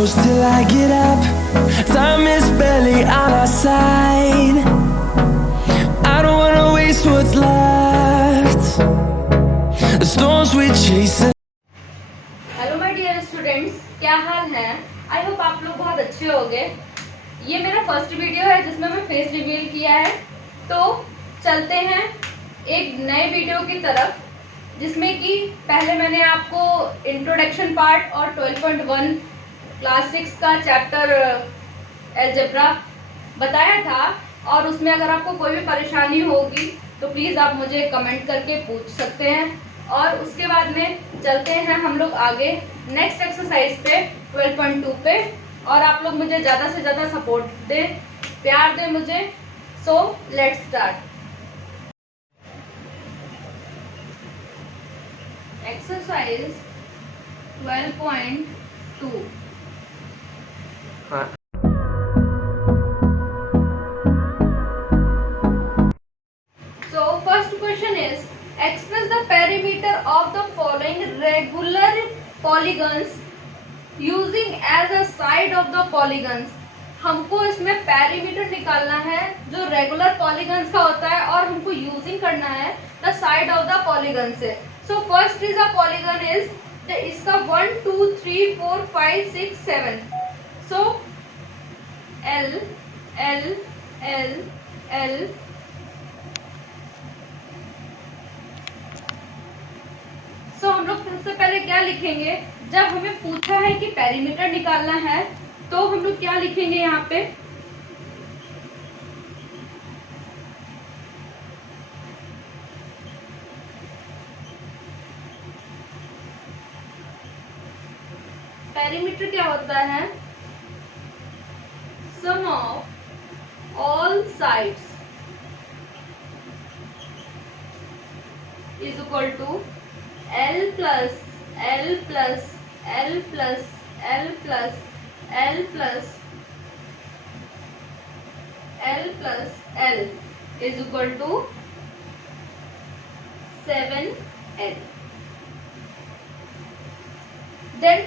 close till I get up. Time is barely on our side. I don't wanna waste what's left. The storms we chase. Hello my dear students, क्या हाल है? I hope आप लोग बहुत अच्छे होंगे। ये मेरा फर्स्ट वीडियो है जिसमें मैं फेस रिवील किया है। तो चलते हैं एक नए वीडियो की तरफ, जिसमें कि पहले मैंने आपको इंट्रोडक्शन पार्ट और 12.1 क्लास 6 का चैप्टर अलजेब्रा बताया था। और उसमें अगर आपको कोई भी परेशानी होगी तो प्लीज़ आप मुझे कमेंट करके पूछ सकते हैं। और उसके बाद में चलते हैं हम लोग आगे नेक्स्ट एक्सरसाइज पे 12.2 पे। और आप लोग मुझे ज़्यादा से ज़्यादा सपोर्ट दें, प्यार दें मुझे। So let's start exercise 12.2। So first question is, express the perimeter of the following regular polygons using as a side of the polygons। हमको इसमें पेरीमीटर निकालना है जो रेगुलर पॉलीगन्स का होता है, और हमको यूजिंग करना है the side of the polygon से। So first is a polygon is, इसका 1 2 3 4 5 6 7। So L L L L so हम लोग सबसे पहले क्या लिखेंगे, जब हमें पूछा है कि पेरीमीटर निकालना है तो हम लोग क्या लिखेंगे यहाँ पे, पेरीमीटर क्या होता है, sum of all sides is equal to L plus L plus L plus L plus L plus L plus L is equal to 7L। Then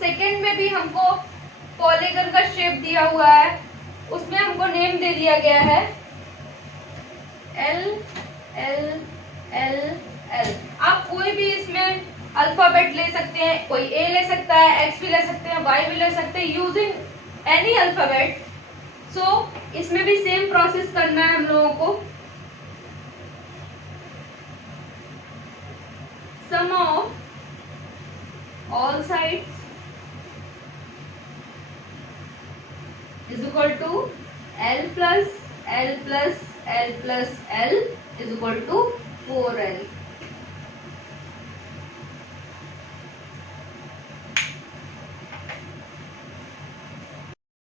second में भी हमको पॉलीगन का शेप दिया हुआ है, उसमें हमको नेम दे दिया गया है L L L L। आप कोई भी इसमें अल्फाबेट ले सकते हैं, कोई ए ले सकता है, एक्स भी ले सकते हैं, वाई भी ले सकते हैं, यूजिंग एनी अल्फाबेट। सो इसमें भी सेम प्रोसेस करना है हम लोगों को। Sum of all sides is equal to L plus L plus L plus L is equal to 4L।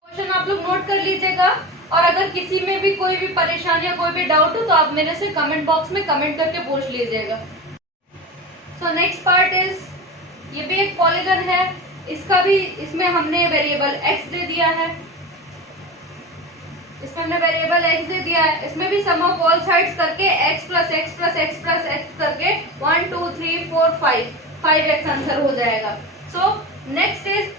Question आप लोग नोट कर लीजिएगा, और अगर किसी में भी कोई भी परेशानी या कोई भी डाउट हो तो आप मेरे से कमेंट बॉक्स में कमेंट करके पूछ लीजिएगा। सो नेक्स्ट पार्ट इज, ये भी एक पॉलीगन है, इसका भी इसमें हमने वेरिएबल x दे दिया है, इसमें हमने वेरिएबल x दे दिया है। इसमें भी सम ऑफ ऑल साइड्स करके x plus x plus x plus x करके 1 2 3 4 5x आंसर हो जाएगा। सो नेक्स्ट इज,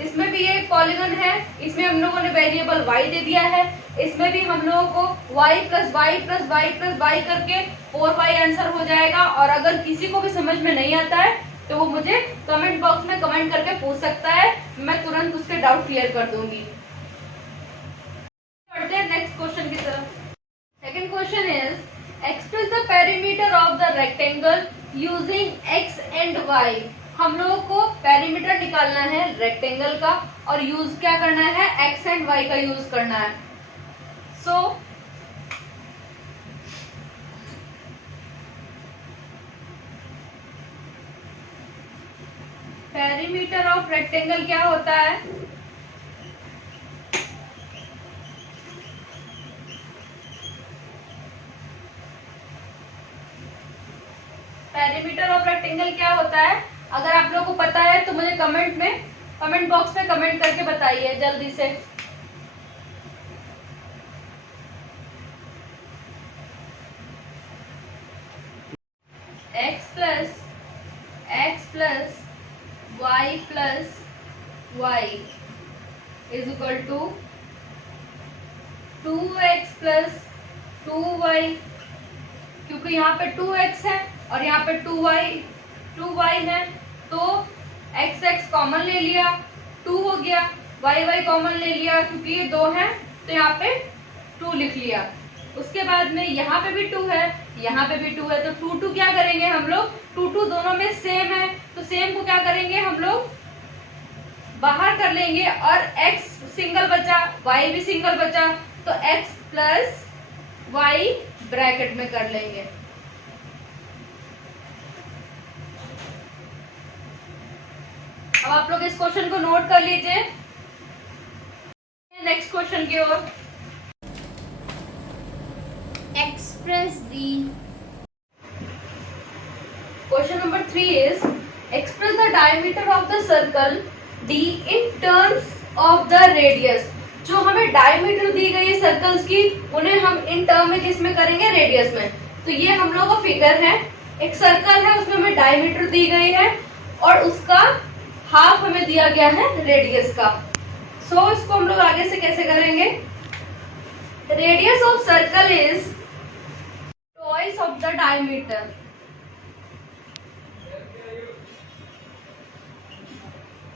इसमें भी ये पॉलीगन है, इसमें हम लोगों ने वेरिएबल y दे दिया है, इसमें भी हम लोगों को y plus y plus y plus y करके 4y आंसर हो जाएगा। और अगर किसी को भी समझ में नहीं आता है तो वो मुझे कमेंट बॉक्स में कमेंट करके पूछ सकता है, मैं तुरंत उसके डाउट क्लियर कर दूंगी। बढ़ते हैं नेक्स्ट क्वेश्चन की तरफ। Second question is, express the perimeter of the rectangle using x and y। हम लोगों को पेरीमीटर निकालना है रेक्टेंगल का, और यूज क्या करना है, x एंड y का यूज करना है। सो पेरीमीटर ऑफ रेक्टेंगल क्या होता है, पेरीमीटर ऑफ रेक्टेंगल क्या होता है? अगर आप लोगों को पता है तो मुझे कमेंट बॉक्स में कमेंट करके बताइए जल्दी से। x plus y is equal to 2x plus 2y, क्योंकि यहाँ पे 2x है और यहाँ पे 2y है, तो x कॉमन ले लिया, 2 हो गया, y कॉमन ले लिया क्योंकि ये 2 है तो यहाँ पे 2 लिख लिया। उसके बाद में यहाँ पे भी 2 है, यहाँ पे भी 2 है, तो 2 क्या करेंगे हम लोग, 2 दोनों में सेम है तो सेम को क्या करेंगे हम लोग बाहर कर लेंगे और x सिंगल बचा, y भी सिंगल बचा, तो x प्लस y ब्रैकेट में कर लेंगे। अब आप लोग इस क्वेश्चन को नोट कर लीजिए। नेक्स्ट क्वेश्चन की ओर। Express the Question number 3 is express the diameter of the circle D in terms of the radius। जो हमें डायमीटर दी गई है सर्कल्स की, उन्हें हम इन टर्म में किस में करेंगे, रेडियस में। तो ये हम लोगों का फिगर है, एक सर्कल है उसमें हमें डायमीटर दी गई है और उसका हाफ हमें दिया गया है रेडियस का। सो इसको हम लोग आगे से कैसे करेंगे, radius of circle is twice of the diameter.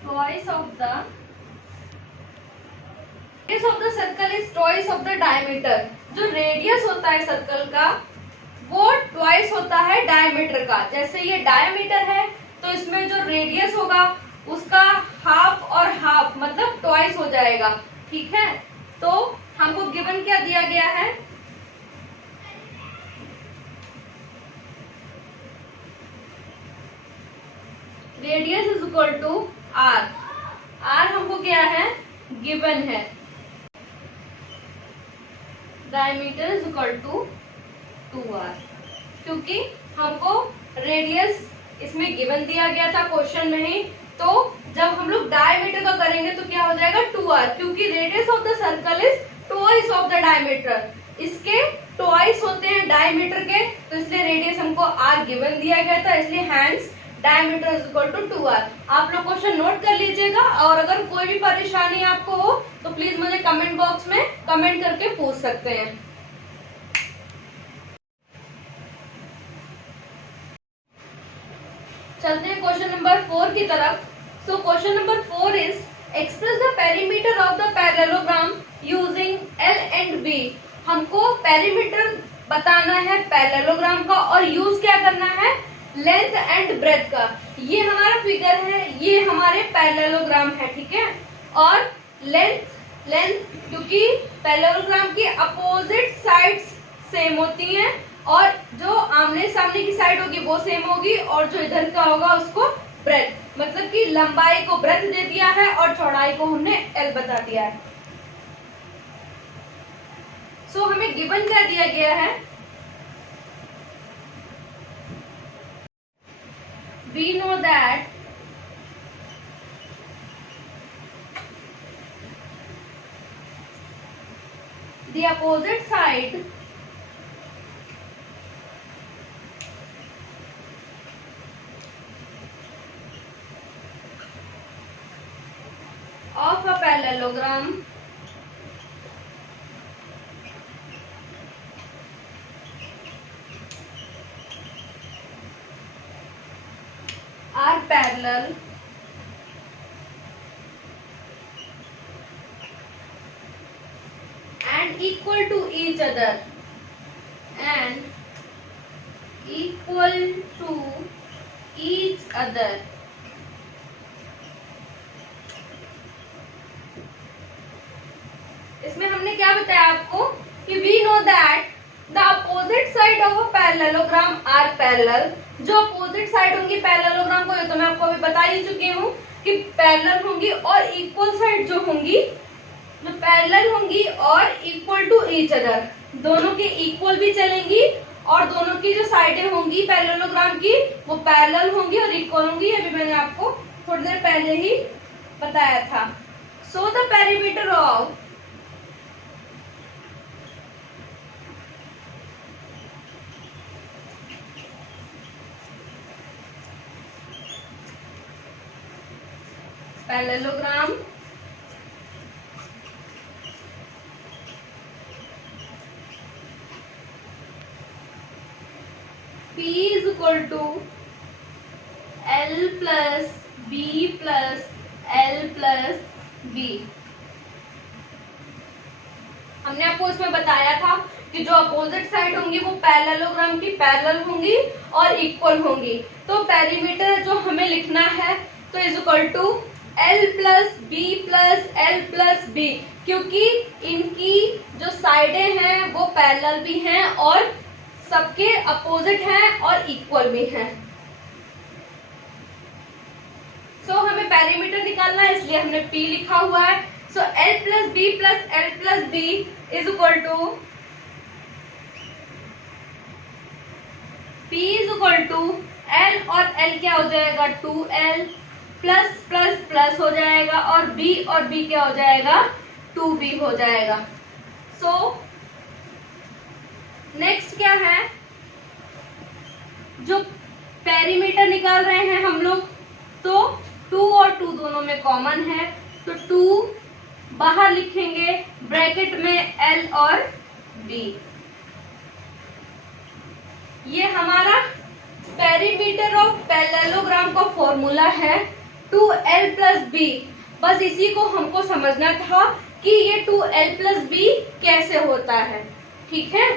Twice of the radius of the circle is twice of the diameter। जो रेडियस होता है सर्कल का वो ट्वाइस होता है डायमीटर का। जैसे ये डायमीटर है तो इसमें जो रेडियस होगा उसका हाफ और हाफ मतलब ट्वाइस हो जाएगा, ठीक है। तो हमको गिवन क्या दिया गया है, radius is equal to R. R हमको क्या है, गिवन है। Diameter is equal to 2r, क्योंकि हमको रेडियस इसमें गिवन दिया गया था क्वेश्चन में ही। तो जब हम लोग डायमीटर का करेंगे तो क्या हो जाएगा 2r, क्योंकि radius of the circle is twice of the diameter. इसके ट्वाइस होते हैं डायमीटर के, तो इसलिए रेडियस हमको r गिवन दिया गया था, इसलिए hence diameter is equal to 2r। आप लोग क्वेश्चन नोट कर लीजिएगा और अगर कोई भी परेशानी आपको हो तो प्लीज मुझे कमेंट बॉक्स में कमेंट करके पूछ सकते हैं। चलते हैं क्वेश्चन नंबर 4 की तरफ। So question number 4 is express the perimeter of the parallelogram using L and B। हमको पेरीमीटर बताना है पैरेललोग्राम का और यूज क्या करना है, लेंथ एंड ब्रेथ का। ये हमारा फिगर है, ये हमारे पैरेललोग्राम है, ठीक है। और लेंथ क्योंकि पैरेललोग्राम की अपोजिट साइड्स सेम होती हैं और जो आमने सामने की साइड होगी वो सेम होगी और जो इधर का होगा उसको ब्रेथ, मतलब कि लंबाई को ब्रेथ दे दिया है और चौड़ाई को हमने L बता दिया है। सो हमें गिवन क्या दिया गया है, we know that the opposite side of a parallelogram are parallel and equal to each other इसमें हमने क्या बताया आपको कि we know that the opposite side of a parallelogram are parallel। जो अपोजिट साइड होंगी पैरेललोग्राम को, ये तो मैं आपको अभी बता ही चुकी हूँ कि पैरेलल होंगी और इक्वल साइड जो होंगी वो पैरेलल होंगी और इक्वल टू ईच अदर। दोनों के इक्वल भी चलेंगी और दोनों की जो साइडें होंगी पैरेललोग्राम की वो पैरेलल होंगी और इक्वल होंगी। ये भी मैंने आपको थोड़ी देर पहले ही बताया था। So the perimeter of parallelogram P is equal to L plus B plus L plus B। हमने आपको इसमें बताया था कि जो अपोजिट साइड होंगी वो पैरेललोग्राम की पैरेलल होंगी और इक्वल होंगी। तो पेरीमीटर जो हमें लिखना है तो is equal to L plus B plus L plus B, क्योंकि इनकी जो साइडें हैं वो पैरेलल भी हैं और सबके अपोजिट हैं और इक्वल भी हैं। सो हमें पेरीमीटर निकालना है, इसलिए हमने P लिखा हुआ है। So L plus B plus L plus B is equal to P is equal to L और L क्या हो जाएगा 2L प्लस प्लस प्लस हो जाएगा और B क्या हो जाएगा 2B हो जाएगा। सो नेक्स्ट क्या है, जो पेरीमीटर निकाल रहे हैं हम लोग, तो 2 और 2 दोनों में कॉमन है, तो 2 बाहर लिखेंगे ब्रैकेट में L और B। ये हमारा पेरीमीटर ऑफ पैरेललोग्राम का फॉर्मूला है 2L प्लस बी। बस इसी को हमको समझना था कि ये 2L प्लस बी कैसे होता है, ठीक है।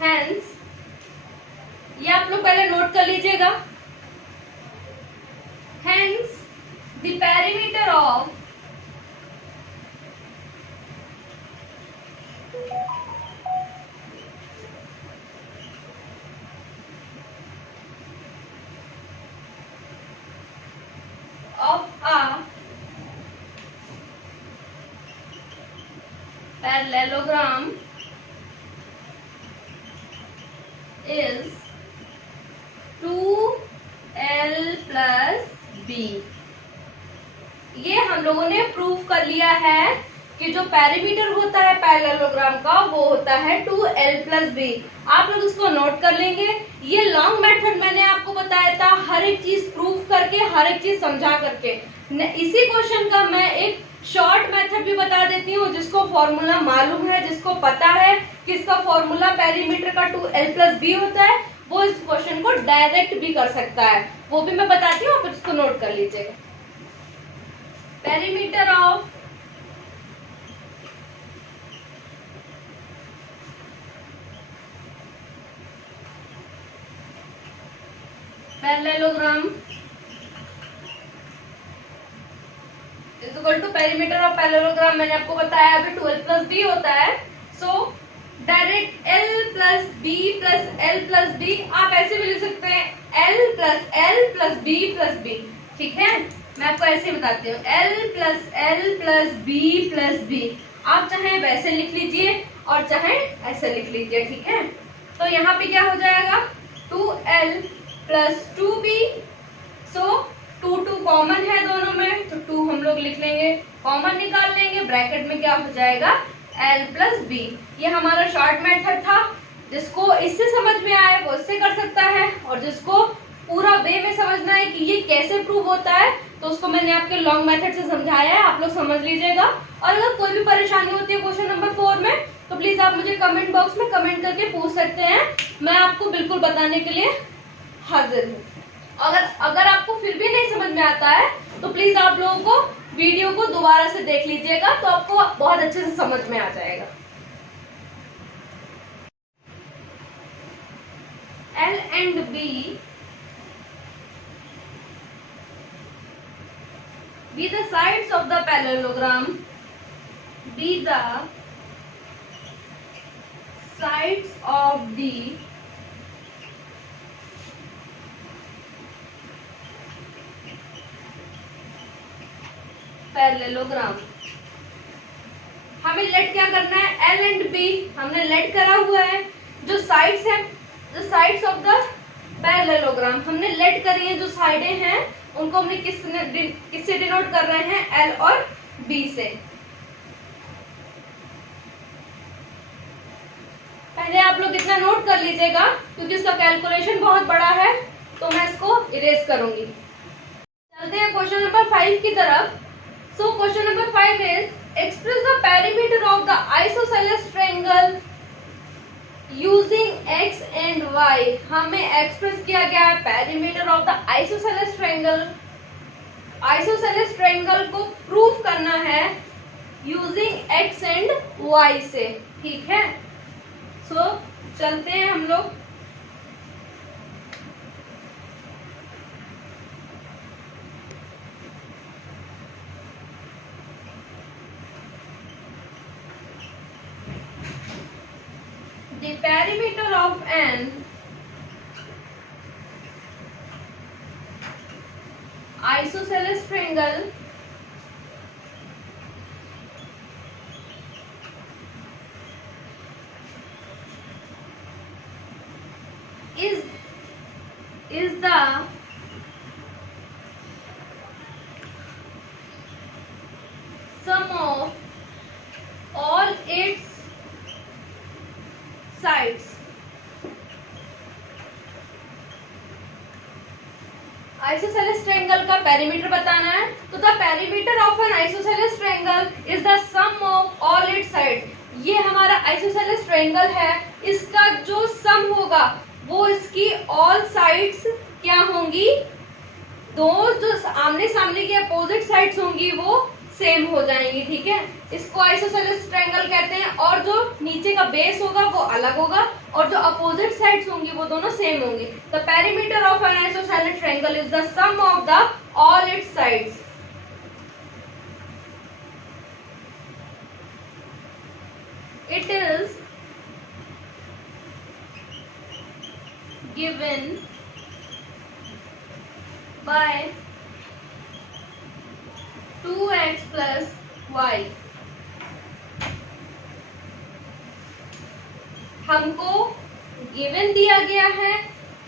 हेंस ये आप लोग पहले नोट कर लीजिएगा। Hence the perimeter of parallelogram is 2L plus B। ये हम लोगों ने प्रूव कर लिया है कि जो पेरीमीटर होता है पैरेललोग्राम का वो होता है 2L प्लस बी। आप लोग इसको नोट कर लेंगे। ये लॉन्ग मेथड मैंने आपको बताया था, हर एक चीज प्रूव करके, हर एक चीज समझा करके। इसी क्वेश्चन का मैं एक शॉर्ट मेथड भी बता देती हूँ, जिसको फॉर्मूला मालूम है, जिसको पता है कि इसका फॉर्मूला पेरीमीटर का 2L प्लस बी होता है, वो इस क्वेश्चन को डायरेक्ट भी कर सकता है, वो भी मैं बताती हूँ, आप इसको नोट कर लीजिएगा। Perimeter of parallelogram is equal to perimeter of parallelogram. मैंने आपको बताया अभी 2L प्लस बी होता है। So direct L plus B plus L plus B आप ऐसे भी लिख सकते हैं, L plus B plus B, ठीक है। मैं आपको ऐसे बताती हूँ, L प्लस बी। आप चाहे वैसे लिख लीजिए और चाहे ऐसे लिख लीजिए, ठीक है। तो यहाँ पे क्या हो जाएगा 2L प्लस 2B। सो 2 कॉमन है दोनों में, तो 2 हम लोग लिख लेंगे, कॉमन निकाल लेंगे, ब्रैकेट में क्या हो जाएगा L प्लस बी। ये हमारा शॉर्ट मेथड था। जिसको इससे समझ में आए वो इससे कर सकता है, और जिसको पूरा वे में समझना है कि ये कैसे प्रूव होता है तो उसको मैंने आपके लॉन्ग मेथड से समझाया है, आप लोग समझ लीजिएगा। और अगर कोई भी परेशानी होती है क्वेश्चन नंबर 4 में तो प्लीज आप मुझे कमेंट बॉक्स में कमेंट करके पूछ सकते हैं, मैं आपको बिल्कुल बताने के लिए हाजिर हूँ। अगर आपको फिर भी नहीं समझ में आता है तो प्लीज आप लोगों को वीडियो को दोबारा से देख लीजिएगा, तो आपको बहुत अच्छे से समझ में आ जाएगा। L and B be the sides of the parallelogram, be the sides of the parallelogram. हमें लेट क्या करना है, L एंड B हमने लेट करा हुआ है। जो साइड्स है, जो साइड्स ऑफ द पैरेललोग्राम हमने लेट करी है, जो साइडें हैं उनको हमने किससे डिनोट कर रहे हैं, L और B से। पहले आप लोग इतना नोट कर लीजिएगा क्योंकि इसका कैलकुलेशन बहुत बड़ा है, तो मैं इसको इरेज करूंगी। चलते हैं क्वेश्चन नंबर 5 की तरफ। So question number 5 is express the perimeter of the isosceles triangle using x and y। हमें एक्सप्रेस किया गया है perimeter of the isosceles triangle. Isosceles triangle को प्रूव करना है यूजिंग x एंड y से, ठीक है। सो चलते हैं हम लोग। The perimeter of an isosceles triangle is the sum of all its sides। Isosceles triangle का पेरीमीटर बताना है, तो the perimeter of an isosceles triangle is the sum of all its side. ये हमारा आइसोसेलेस ट्रायंगल है, इसका जो सम होगा वो इसकी ऑल साइड्स क्या होंगी, दो जो आमने सामने की अपोजिट साइड्स होंगी वो सेम हो जाएंगी, ठीक है। इसको आइसोसेलेस ट्रायंगल कहते हैं, और जो नीचे का बेस होगा वो अलग होगा और जो अपोजिट साइड्स होंगी वो दोनों सेम होंगी। The perimeter of an isosceles triangle is the sum of the all its sides. It is given by 2x plus y। हमको गिवन दिया गया है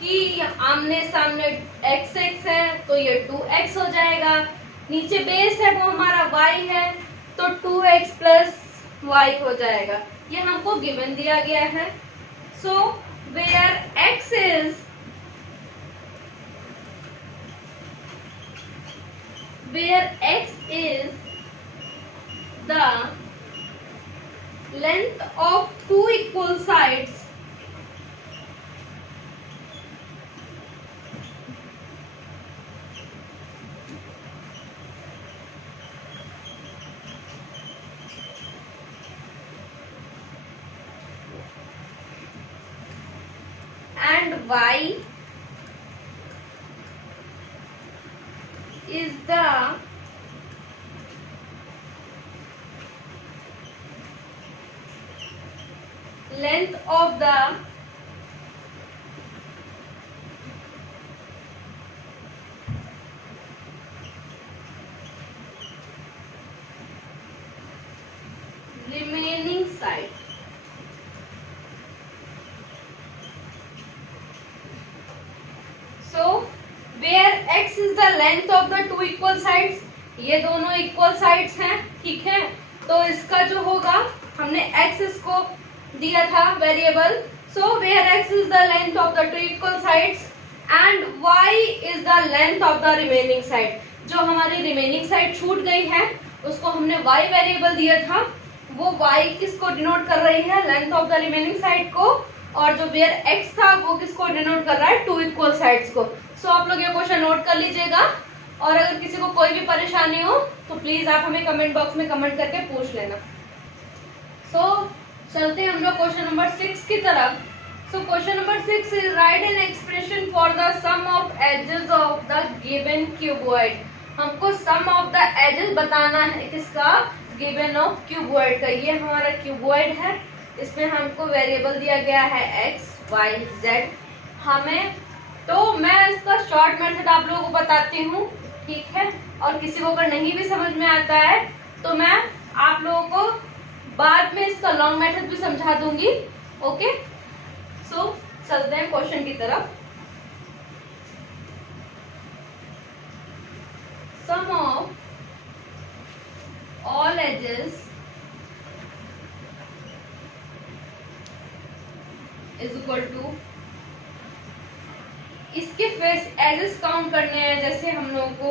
कि आमने सामने x है तो ये 2x हो जाएगा, नीचे बेस है वो हमारा y है तो 2x plus y हो जाएगा। ये हमको गिवन दिया गया है। So where x is the length of two equal sides and y is the length of the remaining side। So where x is the length of the two equal sides, ये दोनों equal sides हैं, ठीक है। तो इसका जो होगा, हमने x इसको दिया था variable, so where x is the length of the two equal sides and y is the length of the remaining side. जो हमारी रिमेनिंग साइड छूट गई है उसको हमने y वेरिएबल दिया था, वो y किसको डिनोट कर रही है, length of the remaining side को, और जो वेयर x था वो किसको डिनोट कर रहा है, टू इक्वल साइड्स को। सो आप लोग ये क्वेश्चन नोट कर लीजिएगा, और अगर किसी को कोई भी परेशानी हो तो प्लीज आप हमें कमेंट बॉक्स में कमेंट करके पूछ लेना। सो चलते हैं हम लोग क्वेश्चन नंबर 6 की तरफ। So question number 6 is write an expression for the sum of edges of the given cuboid. हमको सम ऑफ द एजेस बताना है किसका, गिवन ऑफ क्यूबॉइड का। ये हमारा क्यूबॉइड है, इसमें हमको वेरिएबल दिया गया है x y z। हमें तो मैं इसका शॉर्ट मेथड आप लोगों को बताती हूँ, ठीक है। और किसी को अगर नहीं भी समझ में आता है तो मैं आप लोगों को बाद में इसका लॉन्ग मेथड भी समझा दूंगी, ओके। सो चलते हैं क्वेश्चन की तरफ। Sum of all edges is equal to, इसके फेस एजेस काउंट करने हैं, जैसे हम लोगों को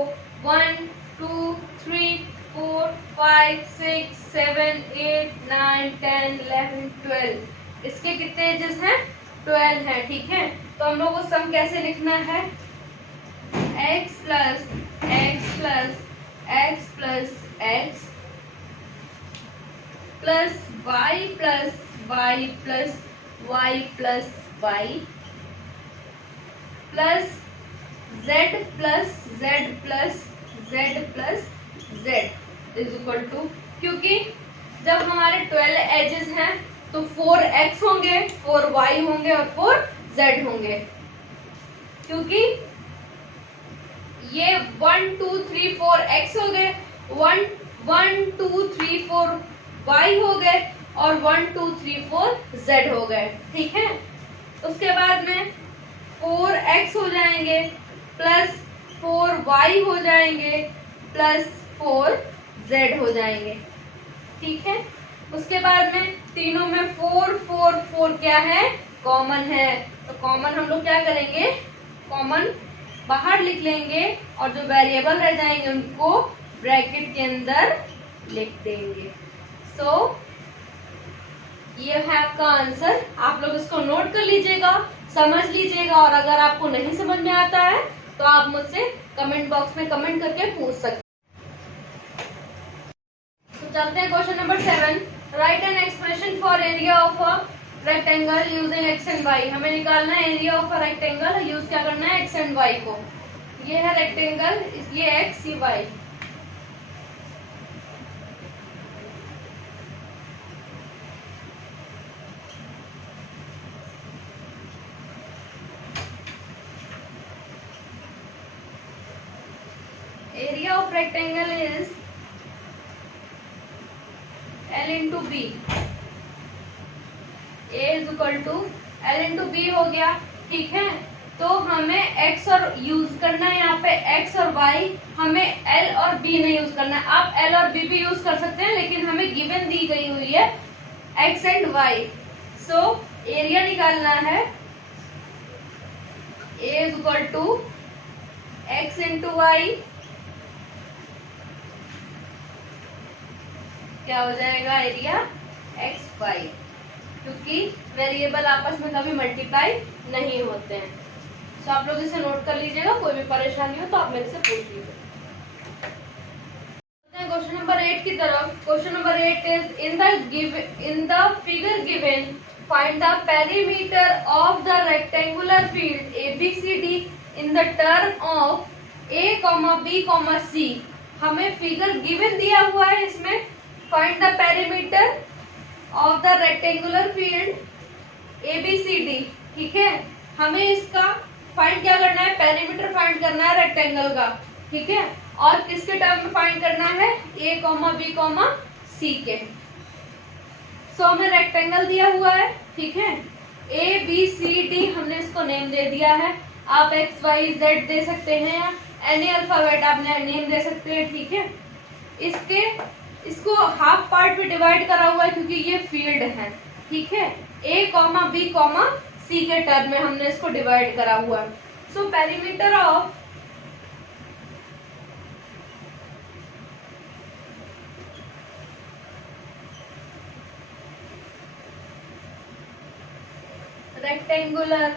1 2 3 4 5 6 7, 8, 9, 10, 11, 12। इसके कितने एजेस हैं? 12 हैं, ठीक है। तो हम लोग को सम कैसे लिखना है? x plus x plus x plus x plus y plus y plus y plus y plus z plus z plus z plus z is equal to, क्योंकि जब हमारे 12 एजेस हैं तो 4x होंगे, 4y होंगे और 4z होंगे, क्योंकि ये 1 2 3 4 x हो गए, 1 2 3 4 y हो गए और 1 2 3 4 z हो गए, ठीक है। उसके बाद में 4x हो जाएंगे प्लस 4y हो जाएंगे प्लस 4z हो जाएंगे, ठीक है। उसके बाद में तीनों में 4 4 4 क्या है? कॉमन है। तो कॉमन हम लोग क्या करेंगे? कॉमन बाहर लिख लेंगे और जो वेरिएबल रह जाएंगे उनको ब्रैकेट के अंदर लिख देंगे। सो ये है आपका आंसर। आप लोग इसको नोट कर लीजिएगा, समझ लीजिएगा, और अगर आपको नहीं समझ में आता है तो आप मुझसे कमेंट बॉक्स में कमेंट करके पूछ सकते हैं। तो चलते हैं question number 7। Write an expression for area of a rectangle using x and y. हमें निकालना है area of a rectangle, use क्या करना है? एक्स एंड वाई को। ये है रेक्टेंगल, ये एक्स, ये Y. Area of rectangle is L into B. A is equal to L into B हो गया, ठीक है। तो हमें x और यूज करना है यहाँ पे, x और y, हमें L और B नहीं यूज करना है। आप L और B भी यूज कर सकते हैं, लेकिन हमें गिवन दी गई हुई है x and y। So area निकालना है, A is equal to x into y, क्या हो जाएगा? एरिया एक्स वाई, क्योंकि वेरिएबल आपस में कभी मल्टीप्लाई नहीं होते हैं। तो आप लोग इसे नोट कर लीजिएगा, कोई भी परेशानी हो तो आप मेरे से पूछ लीजिए। क्वेश्चन नंबर 8 की तरफ। Question number 8 is in the figure given find the perimeter of the rectangular field ABCD in the term of A, B, C। हमें फिगर गिवन दिया हुआ है, इसमें find the perimeter of the rectangular field ABCD, ठीक है। हमें इसका find क्या करना है? पेरीमीटर फाइंड करना है रेक्टेंगल का, ठीक है। और किसके टर्म में फाइंड करना है? A, B, C के। सो हमें रेक्टेंगल दिया हुआ है, ठीक है। ABCD हमने इसको नेम दे दिया है। आप X, Y, Z दे सकते हैं या एनी अल्फाबेट आप नेम दे सकते हैं, ठीक है। इसको हाफ पार्ट में डिवाइड करा हुआ है क्योंकि ये फील्ड है, ठीक है। A, B, C के टर्म में हमने इसको डिवाइड करा हुआ है। So perimeter of rectangular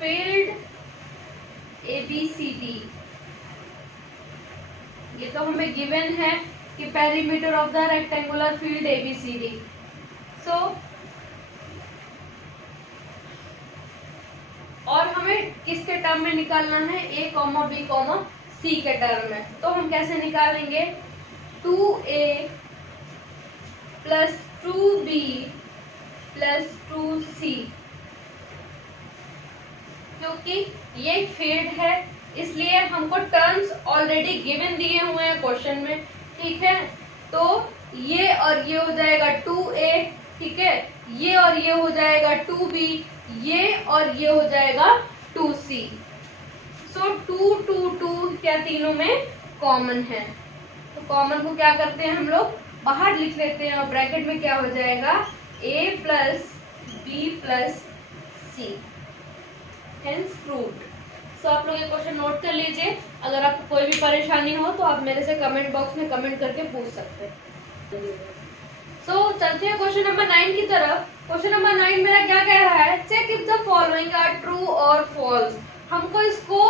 field ABCD, ये तो हमें गिवन है कि perimeter of the rectangular field ABCD। सो और हमें किसके टर्म में निकालना है? A, B, C के टर्म में। तो हम कैसे निकालेंगे? 2A plus 2B plus 2C, क्योंकि ये फील्ड है इसलिए हमको टर्म्स ऑलरेडी गिवन दिए हुए हैं क्वेश्चन में, ठीक है। तो ये और ये हो जाएगा 2A, ठीक है। ये और ये हो जाएगा 2B, ये और ये हो जाएगा 2C। सो 2 2 2 क्या तीनों में कॉमन है, तो कॉमन को क्या करते हैं हम लोग? बाहर लिख लेते हैं और ब्रैकेट में क्या हो जाएगा? A plus B plus C, hence proved. So आप लोग ये क्वेश्चन नोट कर लीजिए। अगर आपको कोई भी परेशानी हो तो आप मेरे से कमेंट बॉक्स में कमेंट करके पूछ सकते हैं। सो चलते हैं क्वेश्चन नंबर 9 की तरफ। क्वेश्चन नंबर 9 मेरा क्या कह रहा है, check if the following are true और फॉल्स। हमको इसको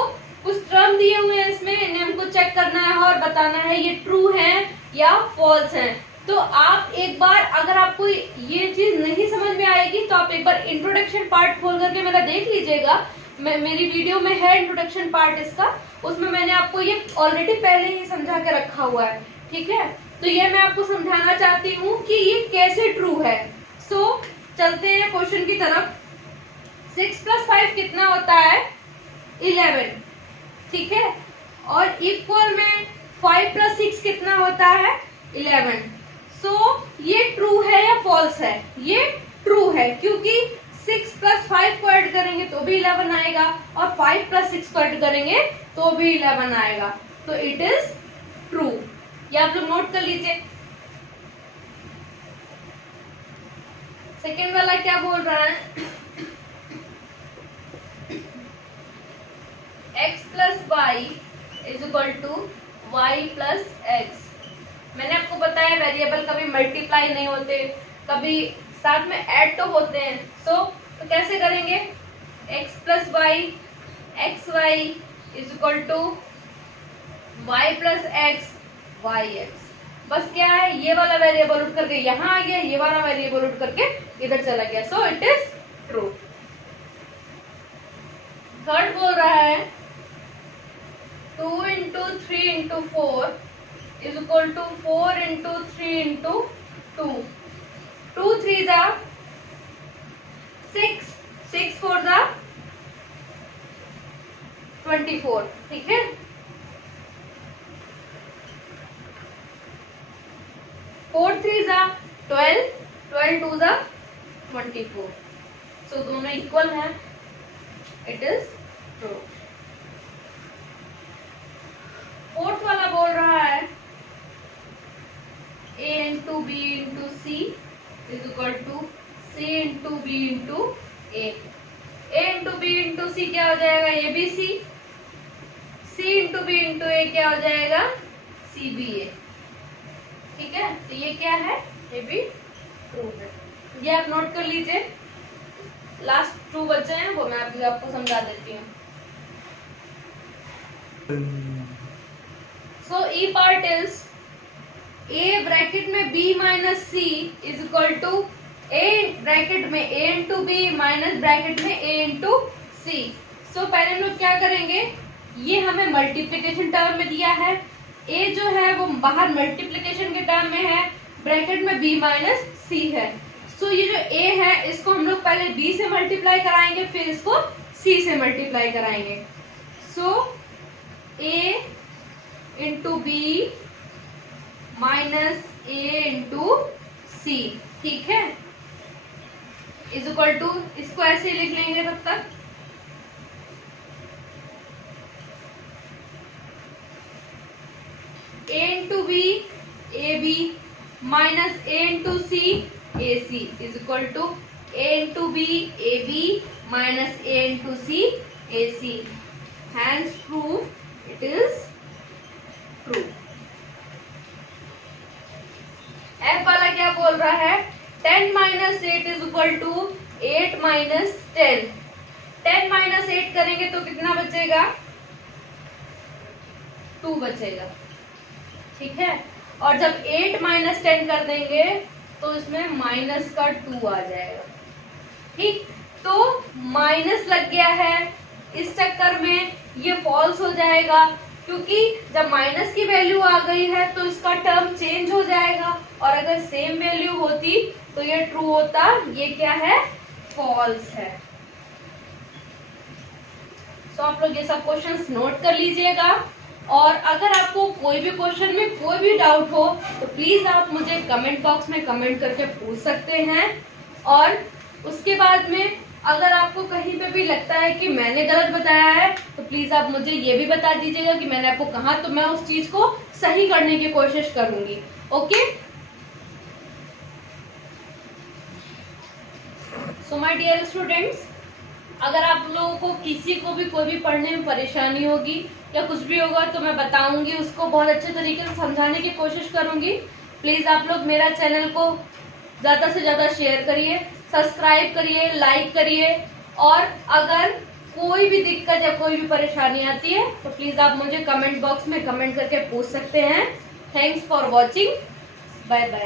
कुछ टर्म दिए हुए हैं, इसमें इन्हें हमको चेक करना है और बताना है ये ट्रू है या फॉल्स है। तो आप एक बार, अगर आपको ये चीज नहीं समझ में आएगी तो आप एक बार इंट्रोडक्शन पार्ट खोल करके मेरा देख लीजिएगा। मेरी वीडियो में है इंट्रोडक्शन पार्ट इसका, उसमें मैंने आपको ये ऑलरेडी पहले ही समझा के रखा हुआ है, ठीक है। तो ये मैं आपको समझाना चाहती हूँ कि ये कैसे ट्रू है। सो चलते हैं क्वेश्चन की तरफ। 6 + 5 कितना होता है, 11, ठीक है। और इक्वल में 5 + 6 कितना होता है, 11। सो ये ट्रू है या फॉल्स है, ये ट्रू है, क्योंकि 6 + 5 को ऐड करेंगे तो भी 11 आएगा और 5 + 6 को ऐड करेंगे तो भी 11 आएगा। तो इट इज ट्रू। ये आप लोग नोट कर लीजिए। सेकेंड वाला क्या बोल रहा है, x + y = y + x। मैंने आपको बताया वेरिएबल कभी मल्टीप्लाई नहीं होते, कभी साथ में ऐड तो होते हैं। तो कैसे करेंगे, x + y xy = y + x yx। बस क्या है, ये वाला वेरिएबल उठ करके यहाँ आ गया, ये वाला वेरिएबल उठ करके इधर चला गया। So it is true. Third बोल रहा है 2 × 3 × 4 = 4 × 3 × 2। 2 3 ज़ा 6, 6 4 ज़ा 24, ठीक है। 4 3 ज़ा 12, 12 2 ज़ा 24। सो दोनों इक्वल हैं, इट इज ट्रू। फोर्थ वाला बोल रहा है a × b × c = c × b × a। a × b × c क्या हो जाएगा, abc। c × b × a क्या हो जाएगा, cba, ठीक है। तो ये क्या है, ये भी ट्रू है। ये आप नोट कर लीजिए। लास्ट 2 बचे हैं, वो मैं अभी आपको समझा देती हूँ। सो ई पार्ट इज a ब्रैकेट में b - c = a ब्रैकेट में a × b माइनस ब्रैकेट में a × c। सो पहले हम लोग क्या करेंगे, ये हमें मल्टीप्लिकेशन टर्म में दिया है, a जो है वो बाहर मल्टीप्लिकेशन के टर्म में है, ब्रैकेट में b - c है। सो ये जो a है इसको हम लोग पहले b से मल्टीप्लाई कराएंगे, फिर इसको c से मल्टीप्लाई कराएंगे। सो a × b minus a × c, ठीक है, = इसको ऐसे लिख लेंगे तब तक। a × b ab minus a × c ac = a × b ab minus a × c ac। Hence prove it is true। F वाला क्या बोल रहा है, 10 - 8 = 8 - 10। 10 - 8 करेंगे तो कितना बचेगा, 2 बचेगा, ठीक है। और जब 8 - 10 कर देंगे तो इसमें माइनस का 2 आ जाएगा, ठीक। तो माइनस लग गया है, इस चक्कर में ये फॉल्स हो जाएगा, क्योंकि जब माइनस की वैल्यू आ गई है तो इसका टर्म चेंज हो जाएगा, और अगर सेम वैल्यू होती तो ये ट्रू होता। ये क्या है, फॉल्स है। तो आप लोग ये सब क्वेश्चंस नोट कर लीजिएगा, और अगर आपको कोई भी क्वेश्चन में कोई भी डाउट हो तो प्लीज आप मुझे कमेंट बॉक्स में कमेंट करके पूछ सकते हैं। और उसके बाद में अगर आपको कहीं पे भी लगता है कि मैंने गलत बताया है तो प्लीज आप मुझे ये भी बता दीजिएगा कि मैंने आपको कहा, तो मैं उस चीज को सही करने की कोशिश करूंगी। Okay, so my dear students, अगर आप लोगों को किसी को भी कोई भी पढ़ने में परेशानी होगी या कुछ भी होगा तो मैं बताऊंगी, उसको बहुत अच्छे तरीके से समझाने की कोशिश करूंगी। प्लीज़ आप लोग मेरा चैनल को ज़्यादा से ज़्यादा शेयर करिए, सब्सक्राइब करिए, लाइक करिए, और अगर कोई भी दिक्कत या कोई भी परेशानी आती है तो प्लीज़ आप मुझे कमेंट बॉक्स में कमेंट करके पूछ सकते हैं। Thanks for watching, bye bye.